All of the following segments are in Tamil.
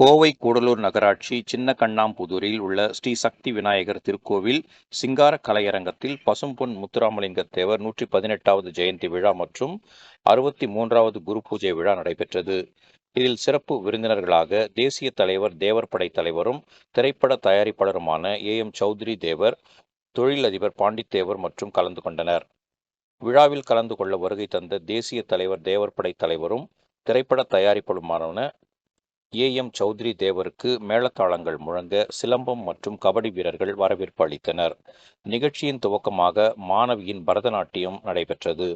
கோவை கூடலூர் நகராட்சி சின்னக்கண்ணாம்புதூரில் உள்ள ஸ்ரீ சக்தி விநாயகர் திருக்கோவில் சிங்கார கலையரங்கத்தில் பசும்பொன் முத்துராமலிங்க தேவர் 118வது ஜெயந்தி விழா மற்றும் 63வது குரு பூஜை விழா நடைபெற்றது. இதில் சிறப்பு விருந்தினர்களாக தேசிய தலைவர் தேவர் படை தலைவரும் திரைப்பட தயாரிப்பாளருமான ஏ.எம். சௌத்ரி தேவர், தொழிலதிபர் பாண்டித்தேவர் மற்றும் கலந்து கொண்டனர். விழாவில் கலந்து கொள்ள வருகை தந்த தேசிய தலைவர் தேவர் படை தலைவரும் திரைப்பட தயாரிப்பாளருமான ஏ.எம். சௌத்ரி தேவருக்கு மேளதாளங்கள் முழங்க சிலம்பம் மற்றும் கபடி வீரர்கள் வரவேற்பு அளித்தனர். நிகழ்ச்சியின் துவக்கமாக மாணவியின் பரதநாட்டியம் நடைபெற்றது.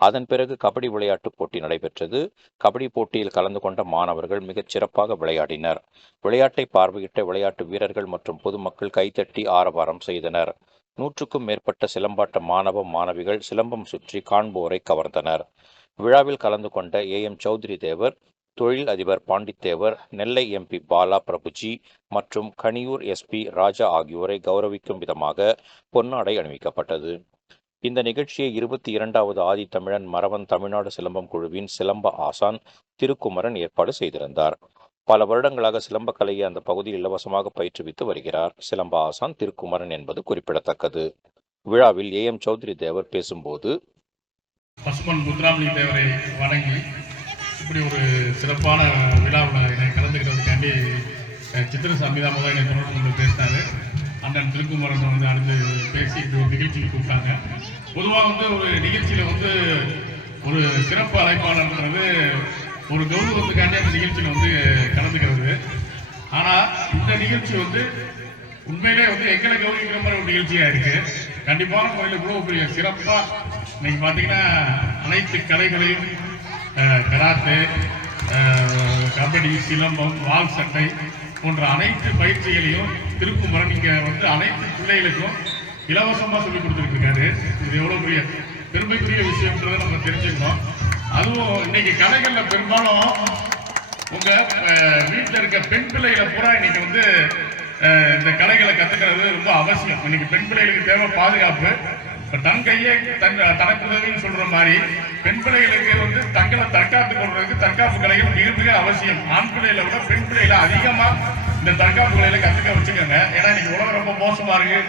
அதன் பிறகு கபடி விளையாட்டுப் போட்டி நடைபெற்றது. கபடி போட்டியில் கலந்து கொண்ட மாணவர்கள் மிகச் சிறப்பாக விளையாடினர். விளையாட்டை பார்வையிட்ட விளையாட்டு வீரர்கள் மற்றும் பொதுமக்கள் கைத்தட்டி ஆரவாரம் செய்தனர். 100க்கும் மேற்பட்ட சிலம்பாட்ட மாணவ மாணவிகள் சிலம்பம் சுற்றி காண்போரை கவர்ந்தனர். விழாவில் கலந்து கொண்ட ஏ.எம். சௌத்ரி தேவர், தொழில் அதிபர் பாண்டித்தேவர், நெல்லை எம்பி பாலா பிரபுஜி மற்றும் கனியூர் எஸ்பி ராஜா ஆகியோரை கௌரவிக்கும் விதமாக பொன்னாடை அணிவிக்கப்பட்டது. இந்த நிகழ்ச்சியை 22வது ஆதித்தமிழன் மறவன் தமிழ்நாடு சிலம்பம் குழுவின் சிலம்ப ஆசான் திருக்குமரன் ஏற்பாடு செய்திருந்தார். பல வருடங்களாக சிலம்ப கலையை அந்த பகுதியில் இலவசமாக பயிற்றுவித்து வருகிறார் சிலம்ப ஆசான் திருக்குமரன் என்பது குறிப்பிடத்தக்கது. விழாவில் ஏ.எம். சௌத்ரி தேவர் பேசும்போது, பசும்பொன் முத்துராமலிங்க தேவரை வணங்கி இப்படி ஒரு சிறப்பான விழாவில் என்னை கலந்துக்கிறதுக்காண்டி சித்திர சம்பிதாமதான் என்னை தொடர்பு கொண்டு பேசினார். அண்ணன் திருக்குமரன் வந்து அடுத்து பேசி இப்படி ஒரு நிகழ்ச்சிக்கு கூப்பிட்டாங்க. பொதுவாக ஒரு நிகழ்ச்சியில் ஒரு சிறப்பு அழைப்பாளர்ன்றது ஒரு கௌரவத்துக்காண்டி அந்த நிகழ்ச்சியில் கலந்துக்கிறது. ஆனால் இந்த நிகழ்ச்சி உண்மையிலே எங்களை கௌரவிக்கிற மாதிரி ஒரு நிகழ்ச்சியாக இருக்குது. கண்டிப்பான முறையில் இவ்வளோ பெரிய சிறப்பாக இன்னைக்கு பார்த்தீங்கன்னா அனைத்து கலைகளையும் கராத்தே, கபடி, சிலம்பம், வால் சட்டை போன்ற அனைத்து பயிற்சிகளையும் திருக்குமரன் இங்கே அனைத்து பிள்ளைகளுக்கும் இலவசமாக சொல்லிக் கொடுத்துருக்காரு. இது எவ்வளோ பெரிய பெருமைக்குரிய விஷயம்ன்றதை நம்ம தெரிஞ்சுக்கணும். அதுவும் இன்னைக்கு கலைகளில் பெரும்பாலும் உங்கள் வீட்டில் இருக்க பெண் பிள்ளைகளை பூரா இன்னைக்கு இந்த கலைகளை கற்றுக்கிறது ரொம்ப அவசியம். இன்னைக்கு பெண் பிள்ளைகளுக்கு தேவை பாதுகாப்பு. தன் கையை தனக்கு உதவின்னு சொல்ற மாதிரி பெண் பிள்ளைகளுக்கு தங்களை தற்காத்துக் கொள்றதுக்கு தற்காப்பு கலைகள் மிக மிக அவசியம். ஆண் பிள்ளைகளை விட பெண் பிள்ளைகளை அதிகமா இந்த தற்காப்பு கலைகளை கத்துக்க வச்சுக்கோங்க. ஏன்னா இன்னைக்கு உலகம் ரொம்ப மோசமா இருக்கு.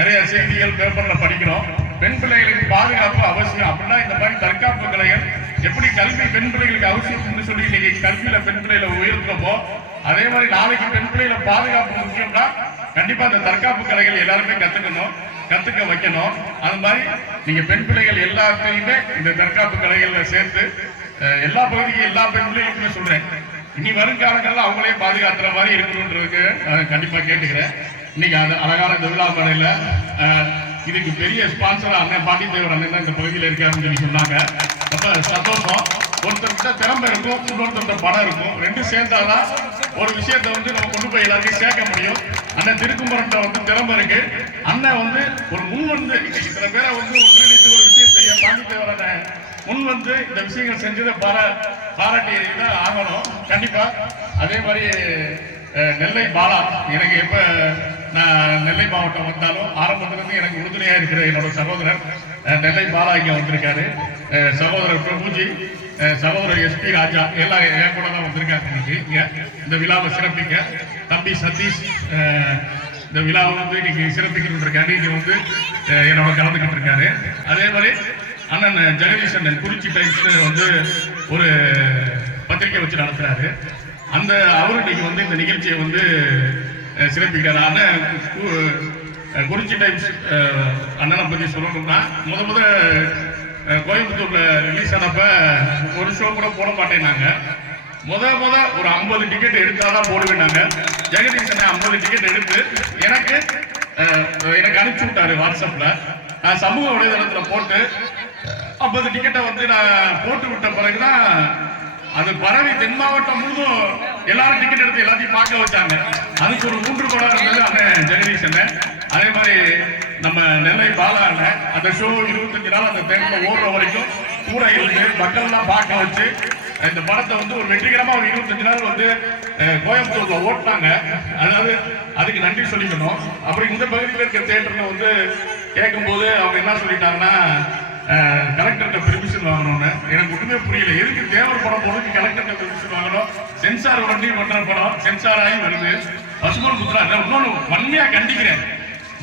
நிறைய செய்திகள் பேப்பர்ல படிக்கிறோம். பெண் பிள்ளைகளுக்கு பாதுகாப்பு அவசியம். அப்படின்னா இந்த மாதிரி தற்காப்பு கலைகள் எப்படி கல்வி பெண் பிள்ளைகளுக்கு அவசியம் சொல்லி இன்னைக்கு கல்வியில பெண் பிள்ளைகளை உயர்த்துறப்போ, அதே மாதிரி நாளைக்கு பெண் பிள்ளைகளை பாதுகாப்பு முக்கியம்னா கண்டிப்பா இந்த தற்காப்பு கலைகள் எல்லாருமே கத்துக்க வைக்கணும். அது மாதிரி நீங்க பெண் பிள்ளைகள் எல்லாத்தையுமே இந்த தற்காப்பு கலைகள்ல சேர்த்து எல்லா பகுதிக்கும் எல்லா பெண் பிள்ளைகளுக்குமே சொல்றேன், இனி வருங்காலங்கள்ல அவங்களே பாதுகாத்துற மாதிரி இருக்கணும்ன்றதுக்கு கண்டிப்பா கேட்டுக்கிறேன். இன்னைக்கு அது அழகான இந்த விழா மேடையில இதுக்கு பெரிய ஸ்பான்சர் அண்ணன் பாண்டித்தேவர் அண்ணன் தான் இந்த பகுதியில் இருக்காருன்னு சொல்லி சொன்னாங்க. ரொம்ப சந்தோஷம். ஒருத்தர்கிட்ட திறமை இருக்கும், இன்னொருத்தர்கிட்ட படம் இருக்கும். ரெண்டும் சேர்ந்தாதான் ஒரு விஷயத்தை நம்ம கொண்டு போய் எல்லாருக்கும் சேர்க்க முடியும். அண்ணன் திருக்குமரன் திறமை இருக்கு. அண்ணன் ஒரு முன் இத்தனை பேரை ஒன்றிணைத்து ஒரு விஷயம் செய்ய பாண்டித்தேவர முன் இந்த விஷயங்கள் செஞ்சதை பாராட்டி தான் ஆகணும் கண்டிப்பா. அதே மாதிரி நெல்லை பாலா, எனக்கு எப்ப நான் நெல்லை மாவட்டம் வந்தாலும் ஆரம்பத்திலிருந்து எனக்கு உறுதுணையா இருக்கிற என்னோட சகோதரர் நெல்லை பாலா இங்க வந்திருக்காரு. சகோதரர் பிரபுஜி, சகோதரர் எஸ்பி ராஜா எல்லாம் என் கூட தான் வந்திருக்காங்க. இன்னைக்கு இந்த விழாவை சிறப்பிக்க தம்பி சதீஷ் இந்த விழாவை இன்னைக்கு சிறப்பிக்கிறதுக்காண்டி இங்க என்னோட கலந்துக்கிட்டு இருக்காரு. அதே மாதிரி அண்ணன் ஜெகதீஷ் அண்ணன் குறிச்சி டைம்ஸ் ஒரு பத்திரிகை வச்சு நடத்துறாரு. அவரு இன்னைக்கு இந்த நிகழ்ச்சியை சிறப்பிக்கிறார். அண்ணன் குறிச்சி டைம்ஸ் அண்ணனை பத்தி சொல்லணும்னா முத கோயம்புத்தூர்ல ரிலீஸ் ஆனப்ப ஒரு ஷோ கூட போட மாட்டேன்னாங்க. முத ஒரு 50 டிக்கெட் எடுத்தாதான் போடுவேன்னாங்க. ஜெகதீஷ் 50 டிக்கெட் எடுத்து எனக்கு அனுப்பிச்சு விட்டாரு வாட்ஸ்அப்ல. நான் சமூக வலைதளத்துல போட்டு 50 டிக்கெட்டை நான் போட்டு விட்ட பிறகுதான் அது பரவி தென் மாவட்டம் முழுதும் எல்லாரும் டிக்கெட் எடுத்து எல்லாத்தையும் பார்க்க வச்சாங்க. அதுக்கு ஒரு 3 படம் இருந்தது அண்ணன் ஜெகதீஷ் அண்ணன். அதே மாதிரி நம்ம நெல்லை பாலா அண்ணன் அந்த ஷோ 25 நாள் அந்த டைம்ல ஓடுற வரைக்கும் கூட இருந்து மக்கள் எல்லாம் பார்க்க வச்சு இந்த படத்தை ஒரு வெற்றிகரமா ஒரு 25 நாள் கோயம்புத்தூர்ல ஓட்டினாங்க. அதாவது அதுக்கு நன்றி சொல்லிக்கணும். அப்படி இந்த பகுதியில் இருக்க தியேட்டர்ல கேட்கும் போது அவங்க என்ன சொல்லிட்டாங்கன்னா, கலெக்டர்கிட்ட பெர்மிஷன் வாங்கணும்னு. எனக்கு ஒண்ணுமே புரியல. எதுக்கு தேவர் படம் போறதுக்கு கலெக்டர்கிட்ட பெர்மிஷன் வாங்கணும்? சென்சார் வண்டி பண்ற படம் சென்சார் ஆகி வருது. பசும்பொன் முத்துரா இன்னொன்னு வன்மையா கண்டிக்கிறேன்.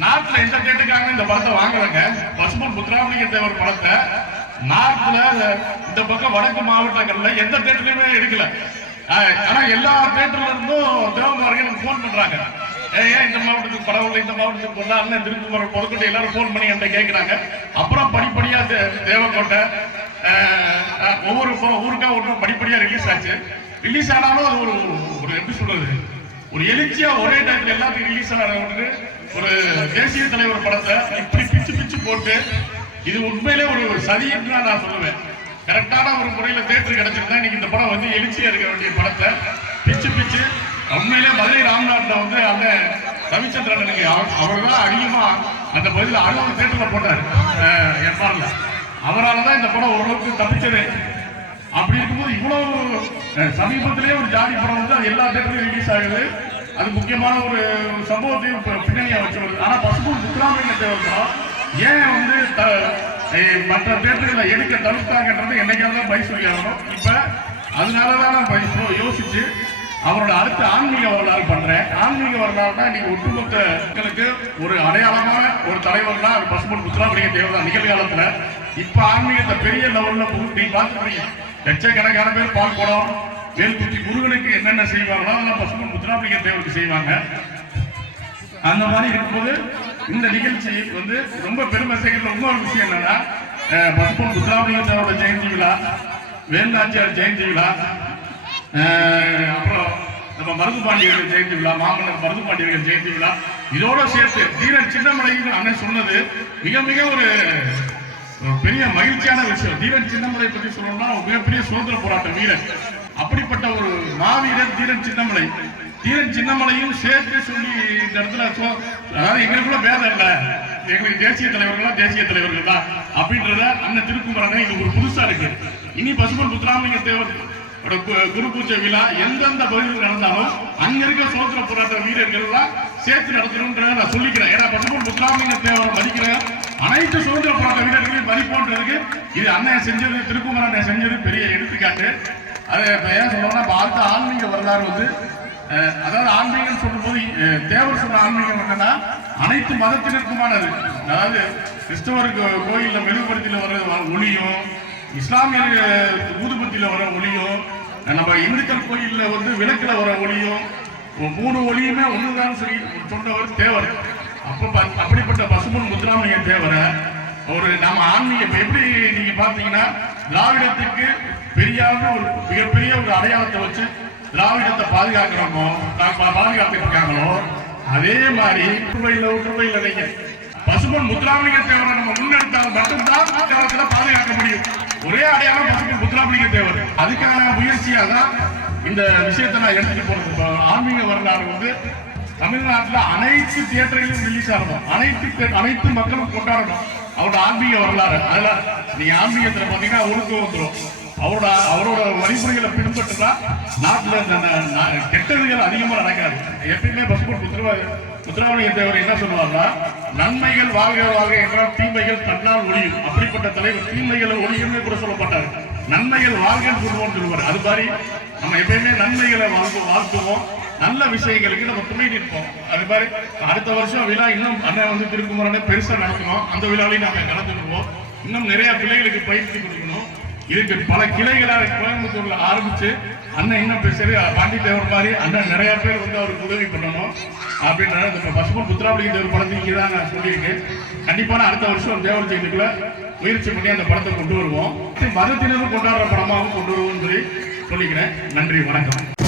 நாட்டுல எந்த தேட்டருக்காக இந்த படத்தை வாங்குறாங்க? பசும்பொன் முத்துராமலிங்க தேவர் படத்தை நார்த்ல இந்த பக்கம் வடக்கு மாவட்டங்கள்ல எந்த தேட்டர்லயுமே எடுக்கல. ஆனா எல்லா தேட்டர்ல இருந்தும் தேவமார்கள் எனக்கு போன் பண்றாங்க. ஏன் இந்த மாவட்டத்துக்கு பரவாயில்ல, இந்த மாவட்டத்துக்கு போனா அண்ணன் திருக்குமரன் புதுக்கோட்டை எல்லாரும் போன் பண்ணி என்கிட்ட கேட்கிறாங்க. அப்புறம் படிப்படியா தேவக்கோட்டை ஒவ்வொரு ஊருக்கா ஒன்றும் படிப்படியா ரிலீஸ் ஆச்சு. ரிலீஸ் ஆனாலும் அது ஒரு எப்படி சொல்றது, ஒரு எழுச்சியா ஒரே டைம்ல எல்லாத்தையும் ரிலீஸ் ஆனது. ஒரு தேசிய தலைவர் படத்தை இப்படி பிச்சு பிச்சு போட்டு இது உண்மையிலே ஒரு சதின்னு நான் சொல்லுவேன். கரெக்டான ஒரு முறையில தேட்டர் கிடைச்சிருந்தா இன்னைக்கு இந்த படம் வந்து எழுச்சியா இருக்க வேண்டிய படத்தை பிச்சு பிச்சு உண்மையிலே மதுரை ராம்நாட்ல வந்து அந்த ரவிச்சந்திரன் அவர் தான் அதிகமா அந்த பதில 60 தேட்டர்ல போட்டார் எம்ஆர்ல. அவரால் தான் இந்த படம் ஓரளவுக்கு தப்பிச்சது. அப்படி இருக்கும்போது இவ்வளவு சமீபத்திலேயே ஒரு ஜாதி படம் வந்து அது எல்லா தேட்டர்லயும் ரிலீஸ் ஆகுது. அது முக்கியமான ஒரு சம்பவத்தையும் பின்னணியா வச்சு வருது. ஆனா பசும்பொன் முத்துராமலிங்க தேவர் படம் ஏன் வந்து மற்ற தேட்டர்களை எடுக்க தவிர்த்தாங்கன்றது என்னைக்காவது பை சொல்லி ஆகணும். இப்ப அதனாலதான் நான் யோசிச்சு அவரோட அடுத்த ஆன்மீக வரலாறு பண்றேன். ஆன்மீக வரலாறுனா இன்னைக்கு ஒட்டுமொத்த மக்களுக்கு ஒரு அடையாளமான ஒரு தலைவர்னா அது பசும்பொன் முத்துராமலிங்க தேவர் தான் நிகழ்காலத்துல. இப்ப ஆன்மீகத்தை பெரிய லெவல்ல நீங்க பார்த்துக்கிறீங்க. லட்சக்கணக்கான பேர் பால் குடம் வேல்குச்சி முருகனுக்கு என்னென்ன செய்வாங்களோ அதெல்லாம் பசும்பொன் முத்துராமலிங்க தேவருக்கு செய்வாங்க. அந்த மாதிரி இருக்கும்போது இந்த நிகழ்ச்சி வந்து ரொம்ப பெருமை சேர்க்கிற இன்னொரு விஷயம் என்னன்னா, பசும்பொன் முத்துராமலிங்க தேவரோட ஜெயந்தி விழா, வேலுநாச்சியார் ஜெயந்தி விழா, அப்புறம் நம்ம மருதுபாண்டியர்கள் ஜெயந்தி விழா, மாமன்னர் மருதுபாண்டியர்கள் ஜெயந்தி விழா, இதோட சேர்த்து தீரன் சின்னமலைன்னு அண்ணன் சொன்னது மிக மிக ஒரு பெரிய மகிழ்ச்சியான விஷயம். தீரன் சின்னமலை பற்றி சொல்லணும்னா மிகப்பெரிய சுதந்திர போராட்ட வீரர். அப்படிப்பட்ட ஒரு மாவீரர் தீரன் சின்னமலை. தீரன் சின்னமலையும் சேர்த்து சொல்லி இந்த இடத்துல அதாவது எங்களுக்குள்ள பேதம் இல்ல, எங்களுக்கு தேசிய தலைவர்கள் தான் அப்படின்றத அண்ணன் திருக்குமரனை இது ஒரு புதுசா இருக்கு. இனி பசும்பொன் முத்துராமலிங்க தேவர் குரு பூஜை விழா எந்தெந்த பகுதியில் நடந்தாலும் அங்க இருக்க சுதந்திர போராட்ட வீரர்கள் எல்லாம் சேர்த்து நடத்தணும்ன்றத நான் சொல்லிக்கிறேன். ஏன்னா பசும்பொன் முத்துராமலிங்க தேவரை மதிக்கிற அனைத்து சுதந்திர போராட்ட வீரர்களையும் மதிப்போன்றதுக்கு இது அண்ணன் செஞ்சது, திருக்குமரன் செஞ்சது பெரிய எடுத்துக்காட்டு. அது ஏன் சொல்லணும்னா பார்த்த ஆன்மீக வரலாறு வந்து அதாவது ஆன்மீகம் சொல்லும் போது தேவர் சொன்ன ஆன்மீகம் என்னன்னா அனைத்து மதத்தினருக்குமானது. அதாவது கிறிஸ்தவர் கோயில்ல மெழுகுபடுத்தில வர ஒளியும், இஸ்லாமிய ஊதுபத்தியில வர ஒளியும், நம்ம இந்துக்கள் கோயில்ல வந்து விளக்குல வர ஒளியும், 3 ஒளியுமே ஒண்ணுதான் சொல்லி சொன்னவர் தேவர். அப்படிப்பட்ட பசும்பொன் முத்துராமலிங்க தேவரை ஒரு நம்ம ஆன்மீகம் எப்படி நீங்க பாத்தீங்கன்னா திராவிடத்துக்கு பெரியாத ஒரு மிகப்பெரிய ஒரு அடையாளத்தை வச்சு திராவிடத்தை பாதுகாத்துட்டு இருக்காங்களோ அதே மாதிரி ஒற்றுமையில் நீங்க பசும்பொன் முத்துராமலிங்க தேவரை நம்ம முன்னெடுத்தால் மட்டும்தான் அடையாளத்துல பாதுகாக்க முடியும். ஒரே அடையாளம் பசும்பொன் முத்துராமலிங்க தேவர். அதுக்கான முயற்சியா தான் இந்த விஷயத்தை நான் எடுத்துட்டு போறது. ஆன்மீக வரலாறு வந்து தமிழ்நாட்டில் அனைத்து தியேட்டர்களிலும் ரிலீஸ் ஆகணும், அனைத்து மக்களும் கொண்டாடணும் அவரோட ஆன்மீக வரலாறு. அதுல நீங்க ஆன்மீகத்துல பாத்தீங்கன்னா ஒழுக்கம் வந்துடும். அவரோட வழிமுறைகளை பின்பற்றுனா நாட்டுல கெட்டதுகள் அதிகமா நடக்காது. எப்பயுமே பசும்பொன் முத்துராமலிங்க தேவர் என்ன சொல்லுவாங்கன்னா, நன்மைகள் வாழ்க வாழ்க என்றால் தீமைகள் தன்னால் ஒழியும். அப்படிப்பட்ட தலைவர் தீமைகளை ஒழியும்னு கூட சொல்லப்பட்டார். நன்மைகள் வாழ்கன்னு சொல்லுவார். அது மாதிரி நம்ம எப்பயுமே நன்மைகளை வாழ்த்துவோம், நல்ல விஷயங்களுக்கு நம்ம துணை நிற்போம். அது மாதிரி அடுத்த வருஷம் விழா இன்னும் அண்ணன் வந்து திருக்குமரனை பெருசா நடத்தணும். அந்த விழாவிலையும் நாம கலந்துக்குவோம். இன்னும் நிறைய பிள்ளைகளுக்கு பயிற்சி கொடுக்கணும். இதுக்கு பல கிளைகளாக கோயம்புத்தூர்ல ஆரம்பிச்சு அண்ணன் இன்னும் பேசுறது பாண்டி தேவர் மாதிரி அண்ணன் நிறைய பேர் வந்து அவருக்கு உதவி பண்ணணும் அப்படின்ற இந்த பசும்பொன் முத்துராமலிங்க தேவர் படத்துக்கு தான் நான் சொல்லியிருக்கேன். கண்டிப்பான அடுத்த வருஷம் தேவர் ஜெயந்திக்குள்ள முயற்சி பண்ணி அந்த படத்தை கொண்டு வருவோம். மதத்தினரும் கொண்டாடுற படமாகவும் கொண்டு வருவோம் சொல்லி சொல்லிக்கிறேன். நன்றி, வணக்கம்.